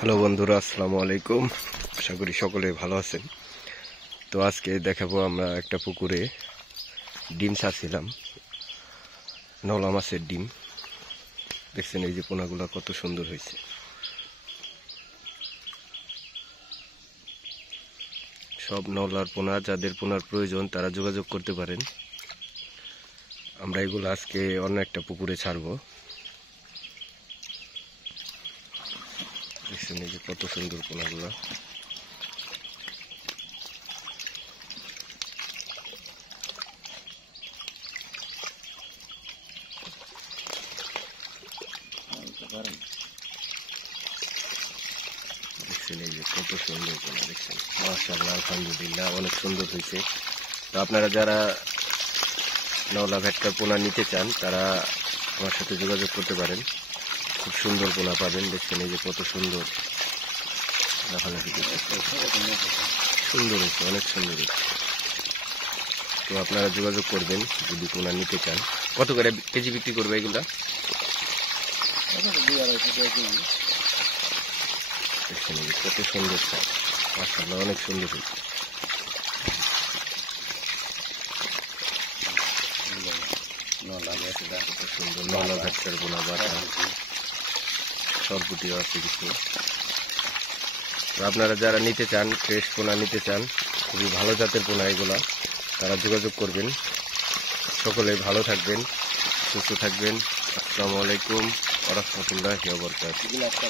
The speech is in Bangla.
হ্যালো বন্ধুরা, আসসালামু আলাইকুম। আশা করি সকলে ভালো আছেন। তো আজকে দেখাবো আমরা একটা পুকুরে ডিম ছাড়ছিলাম, নলা মাছের ডিম। দেখছেন এই যে পোনাগুলো কত সুন্দর হয়েছে। সব নলার পোনা, যাদের পোনার প্রয়োজন তারা যোগাযোগ করতে পারেন। আমরা এগুলো আজকে অন্য একটা পুকুরে ছাড়বো। দেখছেন এই যে কত সুন্দর পোনাগুলো। দেখছেন এই যে কত সুন্দর পোনা, দেখছেন মাশাআল্লাহ, আলহামদুলিল্লাহ, অনেক সুন্দর হয়েছে। তো আপনারা যারা নলা ভেটকার পোনা নিতে চান তারা আমার সাথে যোগাযোগ করতে পারেন। খুব সুন্দর পোনা পাবেন। দেখছেন এই যে কত সুন্দর লাফালাফি করছে, সুন্দর হয়েছে, অনেক সুন্দর হয়েছে। তো আপনারা যোগাযোগ করবেন যদি পোনা নিতে চান। কত করে কেজি বিক্রি করবে এগুলা? দেখছেন এই যে কত সুন্দর সাইজ, মাশাআল্লাহ, অনেক সুন্দর হয়েছে। কত সুন্দর নলা ভেটকার পোনা, বাটা সরপুটিও আছে কিছু। আপনারা যারা নিতে চান, ফ্রেশ পোনা নিতে চান, খুবই ভালো জাতের পোনা এগুলা, তারা যোগাযোগ করবেন। সকলে ভালো থাকবেন, সুস্থ থাকবেন। আসসালামু আলাইকুম ওয়া রাহমাতুল্লাহি ওয়া বারাকাতুহু।